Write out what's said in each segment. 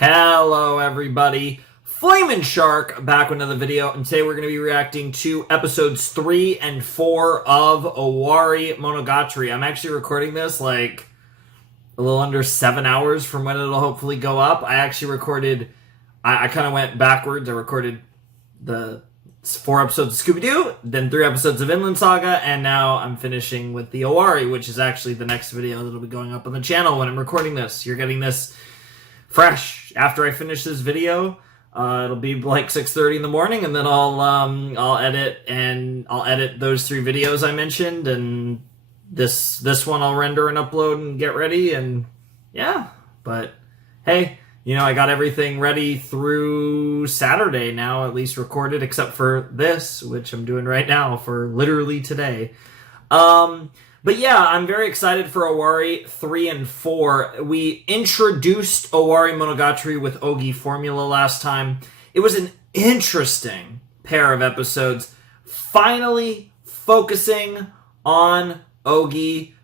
Hello everybody, Flamin' Shark back with another video, and today we're going to be reacting to episodes 3 and 4 of Owarimonogatari. I'm actually recording this like a little under 7 hours from when it'll hopefully go up. I actually recorded, I kind of went backwards. I recorded the 4 episodes of Scooby-Doo, then 3 episodes of Vinland Saga, and now I'm finishing with the Owari, which is actually the next video that'll be going up on the channel when I'm recording this. You're getting this fresh after I finish this video. It'll be like 6:30 in the morning, and then I'll edit those 3 videos I mentioned, and this one I'll render and upload and get ready, and yeah. But hey, you know, I got everything ready through Saturday now, at least recorded, except for this, which I'm doing right now for literally today. But yeah, I'm very excited for Owari 3 and 4. We introduced Owarimonogatari with Ougi formula last time. It was an interesting pair of episodes, finally focusing on Ougi.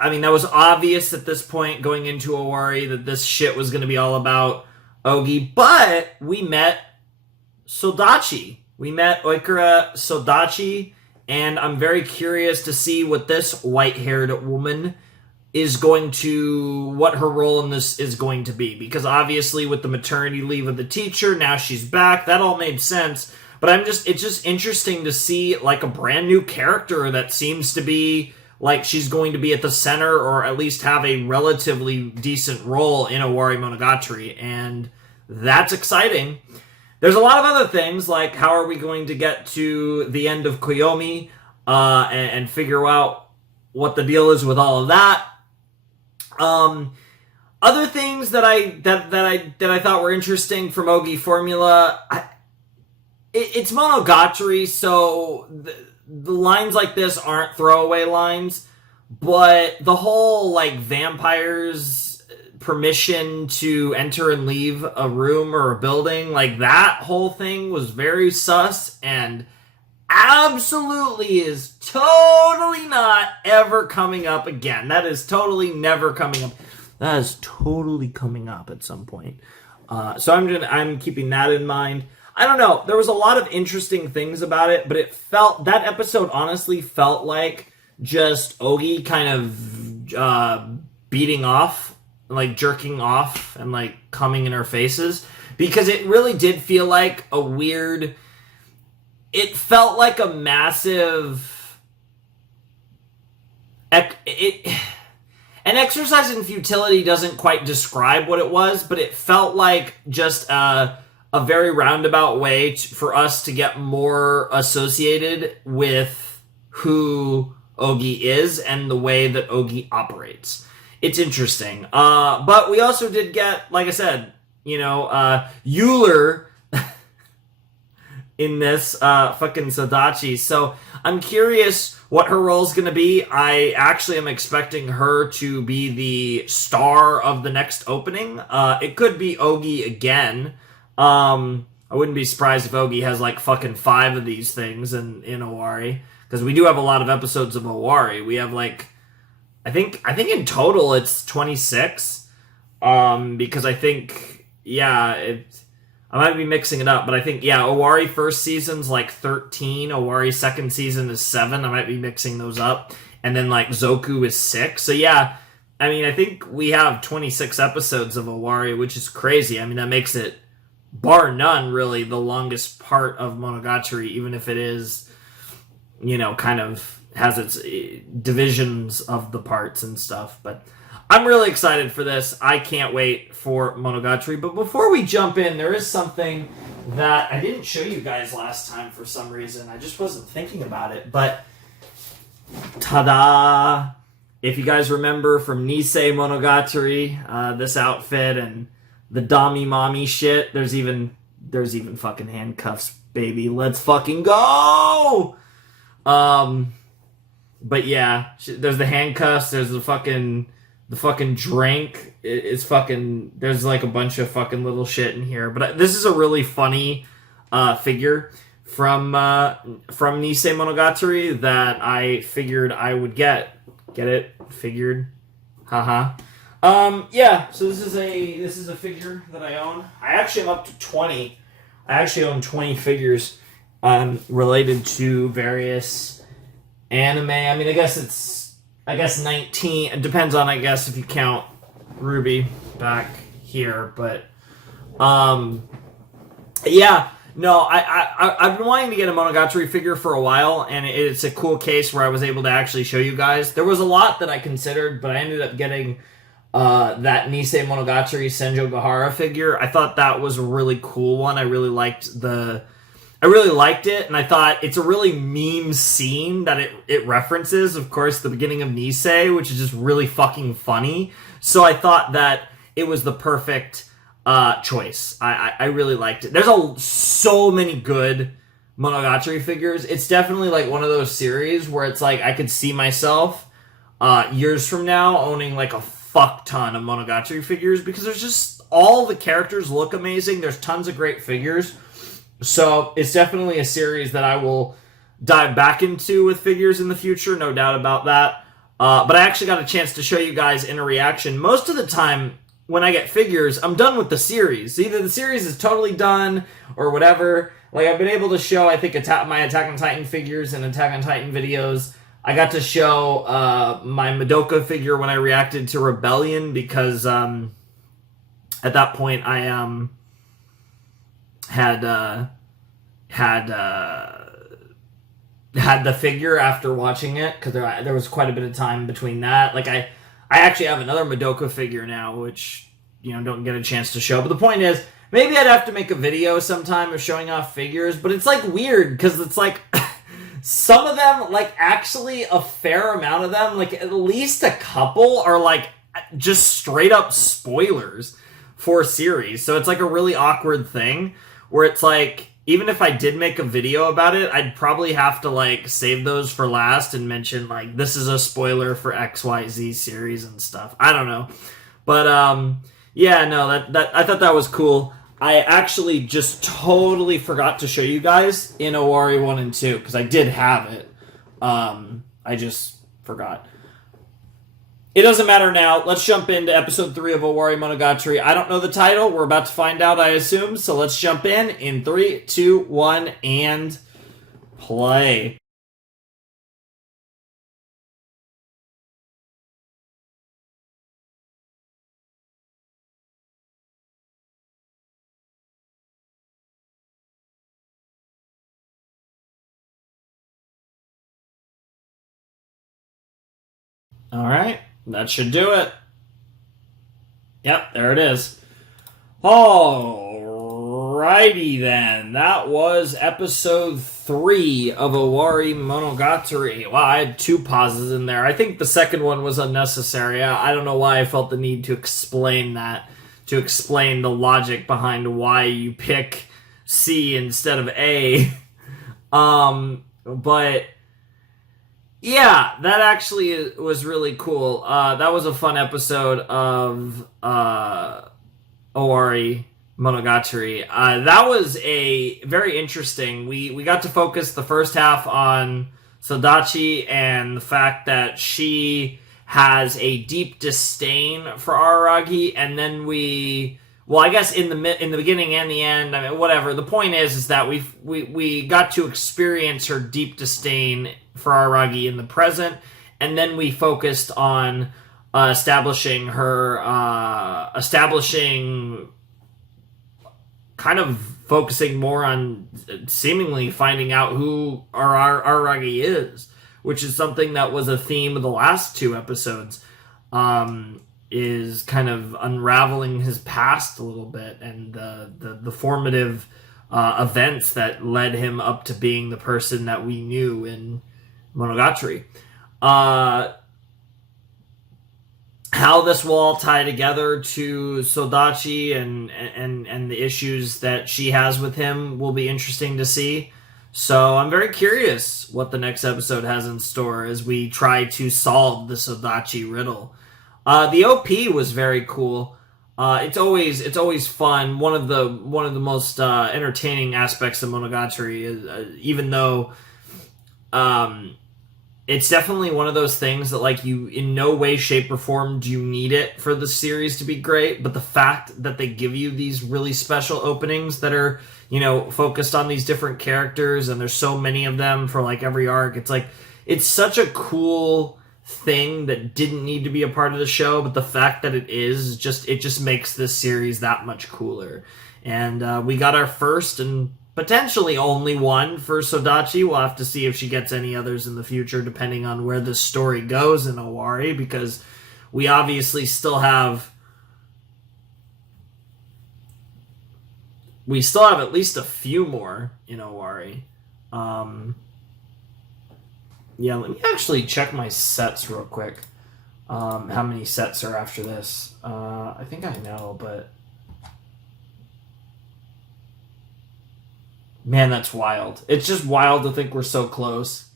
I mean, that was obvious at this point going into Owari that this shit was going to be all about Ougi, but we met Sodachi. We met Oikura Sodachi, and I'm very curious to see what this white-haired woman is going to, what her role in this is going to be. Because obviously with the maternity leave of the teacher, now she's back. That all made sense. But it's just interesting to see like a brand new character that seems to be like she's going to be at the center, or at least have a relatively decent role in Owarimonogatari. And that's exciting. There's a lot of other things, like how are we going to get to the end of Koyomi and figure out what the deal is with all of that. Other things that I thought were interesting from Ougi formula. It's Monogatari, so the lines like this aren't throwaway lines, but the whole like vampires permission to enter and leave a room or a building, like that whole thing was very sus, and absolutely is totally not ever coming up again. That is totally never coming up. That is totally coming up at some point. So I'm keeping that in mind. I don't know. There was a lot of interesting things about it, but that episode honestly felt like just Ougi kind of beating off, like jerking off and like coming in her faces, because it really did feel like a weird, it felt like a massive an exercise in futility doesn't quite describe what it was, but it felt like just a very roundabout way for us to get more associated with who Ougi is and the way that Ougi operates. It's interesting. But we also did get, like I said, you know, Euler in this fucking Sodachi. So I'm curious what her role's going to be. I actually am expecting her to be the star of the next opening. It could be Ougi again. I wouldn't be surprised if Ougi has like fucking 5 of these things in Owari, because we do have a lot of episodes of Owari. We have like, I think in total it's 26, because I think, yeah, I might be mixing it up, but I think, yeah, Owari first season's like 13, Owari second season is 7, I might be mixing those up, and then like Zoku is 6, so yeah, I mean, I think we have 26 episodes of Owari, which is crazy. I mean, that makes it, bar none, really, the longest part of Monogatari, even if it is, you know, kind of has its divisions of the parts and stuff. But I'm really excited for this. I can't wait for Monogatari. But before we jump in, there is something that I didn't show you guys last time for some reason. I just wasn't thinking about it. But ta-da! If you guys remember from Nisei Monogatari, this outfit and the Dami Mommy shit, there's even fucking handcuffs, baby. Let's fucking go! But yeah, there's the handcuffs, there's the fucking drink, it's fucking, there's like a bunch of fucking little shit in here. But this is a really funny figure from Nisei Monogatari that I figured I would get. Get it? Figured. Haha. Yeah, so this is a figure that I own. I actually am up to 20. I actually own 20 figures related to various anime. I mean, I guess 19. It depends on, I guess, if you count Ruby back here, but yeah. No, I've been wanting to get a Monogatari figure for a while, and it's a cool case where I was able to actually show you guys. There was a lot that I considered, but I ended up getting that Nisei Monogatari Senjo Gahara figure. I thought that was a really cool one. I really liked it, and I thought it's a really meme scene that it references, of course, the beginning of Nisei, which is just really fucking funny. So I thought that it was the perfect choice. I really liked it. There's so many good Monogatari figures. It's definitely like one of those series where it's like I could see myself years from now owning like a fuck ton of Monogatari figures, because there's just, all the characters look amazing. There's tons of great figures. So it's definitely a series that I will dive back into with figures in the future, no doubt about that. But I actually got a chance to show you guys in a reaction. Most of the time when I get figures, I'm done with the series. Either the series is totally done or whatever. Like, I've been able to show, I think, my Attack on Titan figures and Attack on Titan videos. I got to show my Madoka figure when I reacted to Rebellion, because at that point I had the figure after watching it, because there was quite a bit of time between that. Like, I actually have another Madoka figure now, which, you know, don't get a chance to show. But the point is, maybe I'd have to make a video sometime of showing off figures, but it's like weird, because it's like some of them, like, actually a fair amount of them, like at least a couple, are like just straight up spoilers for series. So it's like a really awkward thing where it's like, even if I did make a video about it, I'd probably have to like save those for last and mention like, this is a spoiler for XYZ series and stuff. I don't know. But yeah, no, that I thought that was cool. I actually just totally forgot to show you guys in Owari 1 and 2, because I did have it. I just forgot. It doesn't matter now. Let's jump into episode 3 of Owarimonogatari. I don't know the title. We're about to find out, I assume. So let's jump in 3, 2, 1, and play. All right. That should do it. Yep, there it is. Alrighty then. That was episode 3 of Owarimonogatari. Wow, I had 2 pauses in there. I think the second one was unnecessary. I don't know why I felt the need to explain that. To explain the logic behind why you pick C instead of A. But yeah, that actually was really cool. That was a fun episode of Owari Monogatari. That was a very interesting. We got to focus the first half on Sodachi and the fact that she has a deep disdain for Araragi, and then well, I guess in the beginning and the end, I mean, whatever. The point is that we got to experience her deep disdain for Araragi in the present, and then we focused on establishing kind of focusing more on seemingly finding out who Araragi is, which is something that was a theme of the last 2 episodes. Is kind of unraveling his past a little bit, and the formative events that led him up to being the person that we knew in Monogatari. How this will all tie together to Sodachi and the issues that she has with him will be interesting to see. So I'm very curious what the next episode has in store as we try to solve the Sodachi Riddle. The OP was very cool. It's always fun. One of the most entertaining aspects of Monogatari is, even though it's definitely one of those things that, like, you in no way, shape, or form do you need it for the series to be great, but the fact that they give you these really special openings that are, focused on these different characters, and there's so many of them for, like, every arc, it's like, it's such a cool thing that didn't need to be a part of the show, but the fact that it just makes this series that much cooler. And we got our first and potentially only one for Sodachi. We'll have to see if she gets any others in the future, depending on where this story goes in Owari, because we obviously still have at least a few more in Owari. Yeah, let me actually check my sets real quick. How many sets are after this? I think I know, but man, that's wild. It's just wild to think we're so close.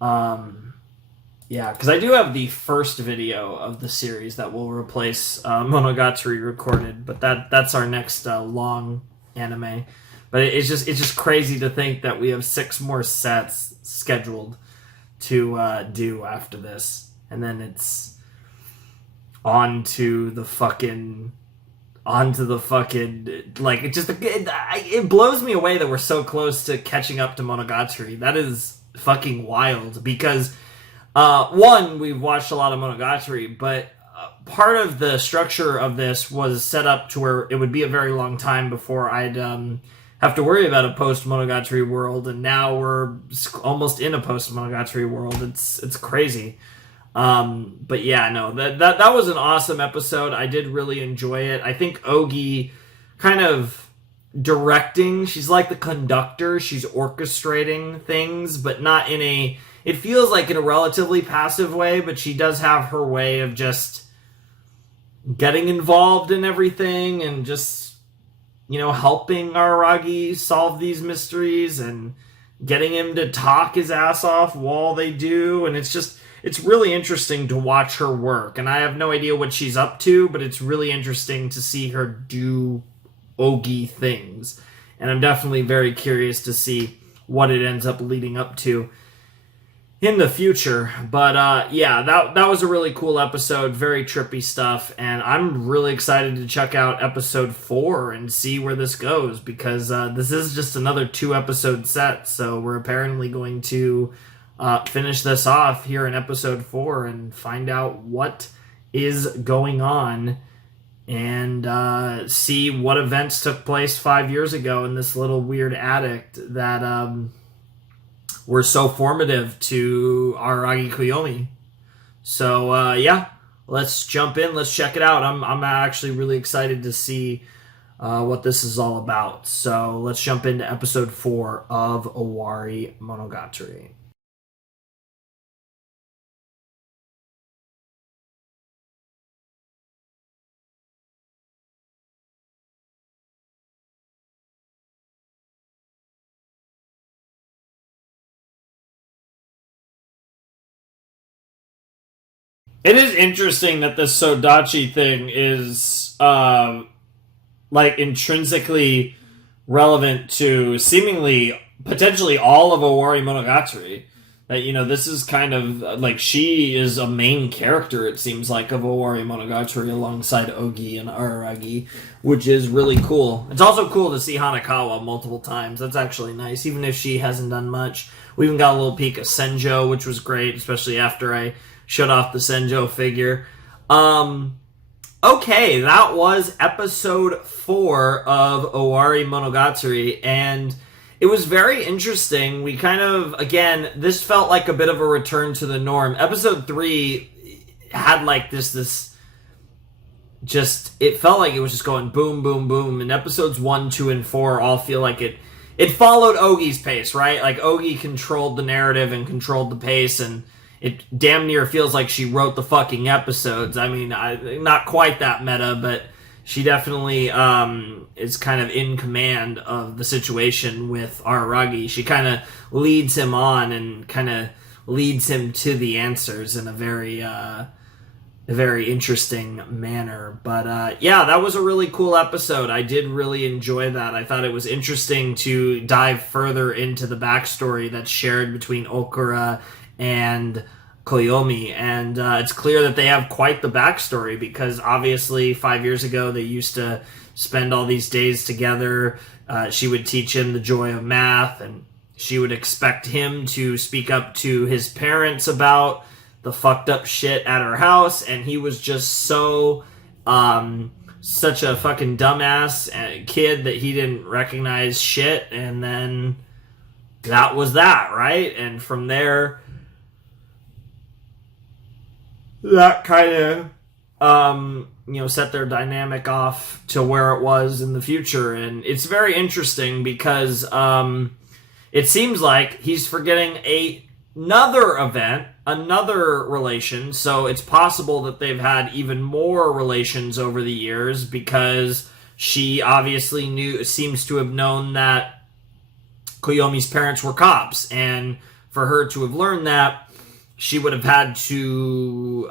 Yeah, because I do have the first video of the series that will replace Monogatari recorded, but that's our next long anime. But it's just crazy to think that we have 6 more sets scheduled to do after this, and then it's onto the fucking like, it blows me away that we're so close to catching up to Monogatari. That is fucking wild, because one, we've watched a lot of Monogatari, but part of the structure of this was set up to where it would be a very long time before I'd have to worry about a post-Monogatari world, and now we're almost in a post-Monogatari world. It's crazy. But yeah, no, that was an awesome episode. I did really enjoy it. I think Ougi kind of directing, she's like the conductor, she's orchestrating things, but not it feels like in a relatively passive way, but she does have her way of just getting involved in everything and just, helping Araragi solve these mysteries and getting him to talk his ass off while they do. And it's really interesting to watch her work. And I have no idea what she's up to, but it's really interesting to see her do Ougi things. And I'm definitely very curious to see what it ends up leading up to in the future. But yeah, that was a really cool episode, very trippy stuff, and I'm really excited to check out episode 4 and see where this goes, because this is just another 2-episode set, so we're apparently going to finish this off here in episode 4 and find out what is going on and see what events took place 5 years ago in this little weird attic that were so formative to Araragi Koyomi. So yeah, let's jump in. Let's check it out. I'm actually really excited to see what this is all about. So let's jump into episode 4 of Owarimonogatari. It is interesting that the Sodachi thing is like intrinsically relevant to seemingly potentially all of Owarimonogatari. That, this is kind of like, she is a main character, it seems like, of Owarimonogatari alongside Ougi and Araragi, which is really cool. It's also cool to see Hanakawa multiple times. That's actually nice, even if she hasn't done much. We even got a little peek of Senjo, which was great, especially after I shut off the Senjo figure. Okay, that was episode 4 of Owarimonogatari, and it was very interesting. We kind of, again, this felt like a bit of a return to the norm. Episode 3 had like this just, it felt like it was just going boom, boom, boom, and episodes 1, 2, and 4 all feel like it followed Ougi's pace, right? Like, Ougi controlled the narrative and controlled the pace, and it damn near feels like she wrote the fucking episodes. I mean, not quite that meta, but she definitely is kind of in command of the situation with Araragi. She kind of leads him on and kind of leads him to the answers in a very interesting manner. But yeah, that was a really cool episode. I did really enjoy that. I thought it was interesting to dive further into the backstory that's shared between Oikura and Koyomi, and it's clear that they have quite the backstory, because obviously 5 years ago they used to spend all these days together. She would teach him the joy of math, and she would expect him to speak up to his parents about the fucked up shit at her house, and he was just so such a fucking dumbass kid that he didn't recognize shit, and then that was that, right? And from there, that kind of set their dynamic off to where it was in the future. And it's very interesting because it seems like he's forgetting another event, another relation. So it's possible that they've had even more relations over the years, because she obviously seems to have known that Koyomi's parents were cops, and for her to have learned that, she would have had to,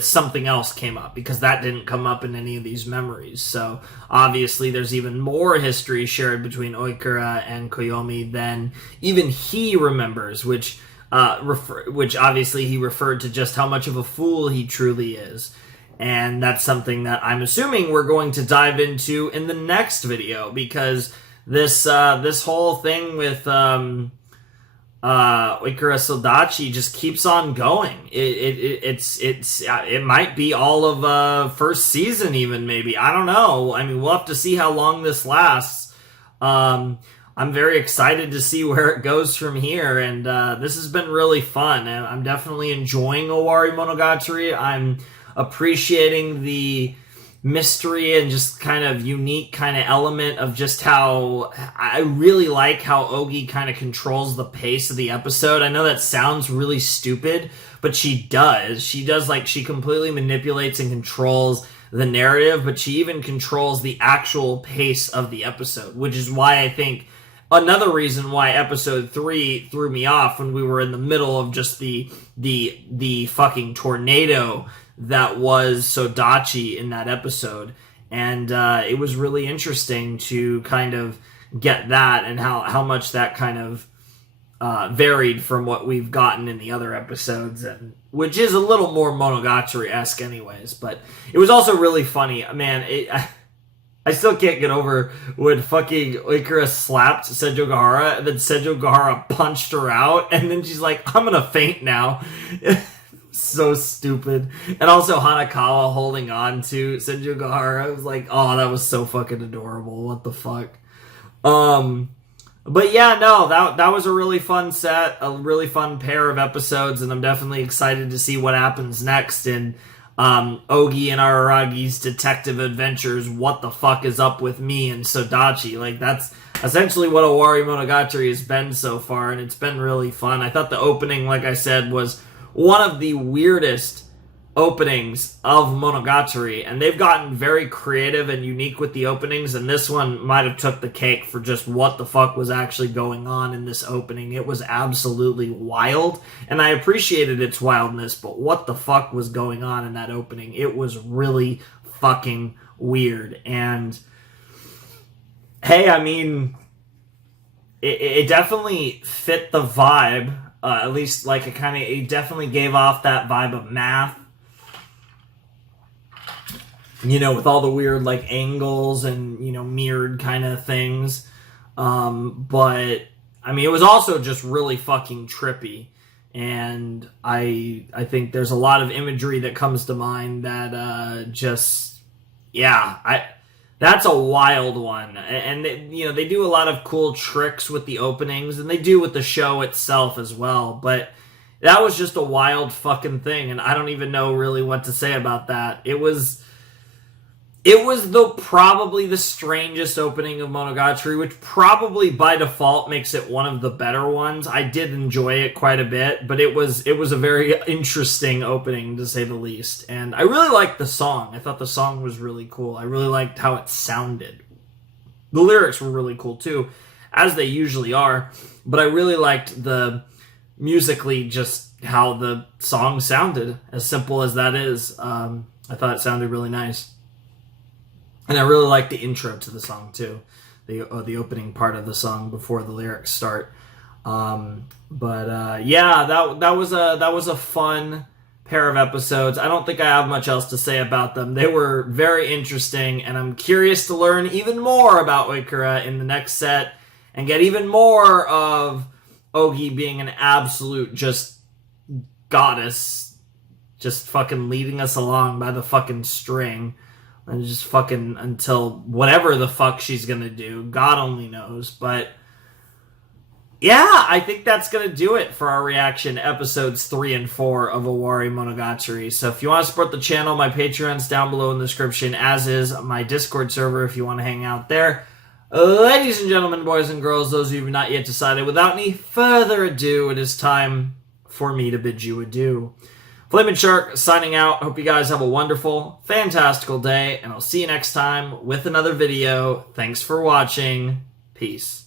something else came up, because that didn't come up in any of these memories. So obviously there's even more history shared between Oikura and Koyomi than even he remembers, which obviously he referred to just how much of a fool he truly is. And that's something that I'm assuming we're going to dive into in the next video, because this whole thing with Oikura Sodachi just keeps on going. It might be all of first season, even, maybe. I don't know. I mean, we'll have to see how long this lasts. I'm very excited to see where it goes from here, and this has been really fun. And I'm definitely enjoying Owarimonogatari. I'm appreciating the mystery and just kind of unique kind of element of just how I really like how Ougi kind of controls the pace of the episode. I know that sounds really stupid, but she does. She completely manipulates and controls the narrative, but she even controls the actual pace of the episode, which is why I think another reason why episode 3 threw me off when we were in the middle of just the fucking tornado that was Sodachi in that episode. And it was really interesting to kind of get that, and how much that kind of varied from what we've gotten in the other episodes, and which is a little more Monogatari-esque anyways. But it was also really funny. Man, I still can't get over when fucking Oikura slapped Senjo Gahara, and then Senjo Gahara punched her out, and then she's like, I'm gonna faint now. So stupid. And also Hanakawa holding on to Senju Gahara. I was like, oh, that was so fucking adorable. What the fuck? But yeah, no, that was a really fun set, a really fun pair of episodes, and I'm definitely excited to see what happens next in Ougi and Araragi's detective adventures. What the fuck is up with me and Sodachi? Like, that's essentially what Owarimonogatari has been so far, and it's been really fun. I thought the opening, like I said, was one of the weirdest openings of Monogatari, and they've gotten very creative and unique with the openings, and this one might have took the cake for just what the fuck was actually going on in this opening. It was absolutely wild, and I appreciated its wildness, but what the fuck was going on in that opening? It was really fucking weird. And hey, I mean, it definitely fit the vibe. At least, like, it definitely gave off that vibe of math. With all the weird, like, angles and, mirrored kind of things. But, I mean, it was also just really fucking trippy. And I think there's a lot of imagery that comes to mind that that's a wild one. And they do a lot of cool tricks with the openings, and they do with the show itself as well. But that was just a wild fucking thing, and I don't even know really what to say about that. It was probably the strangest opening of Monogatari, which probably by default makes it one of the better ones. I did enjoy it quite a bit, but it was a very interesting opening, to say the least. And I really liked the song. I thought the song was really cool. I really liked how it sounded. The lyrics were really cool too, as they usually are, but I really liked the musically just how the song sounded, as simple as that is. I thought it sounded really nice. And I really like the intro to the song, too. The opening part of the song before the lyrics start. Yeah, that was a fun pair of episodes. I don't think I have much else to say about them. They were very interesting, and I'm curious to learn even more about Oikura in the next set and get even more of Ougi being an absolute just goddess, just fucking leading us along by the fucking string. And just fucking until whatever the fuck she's gonna do. God only knows. But yeah, I think that's going to do it for our reaction to episodes 3 and 4 of Owarimonogatari. So if you want to support the channel, my Patreon's down below in the description, as is my Discord server if you want to hang out there. Ladies and gentlemen, boys and girls, those of you who have not yet decided, without any further ado, it is time for me to bid you adieu. Flamin' Shark signing out. Hope you guys have a wonderful, fantastical day, and I'll see you next time with another video. Thanks for watching. Peace.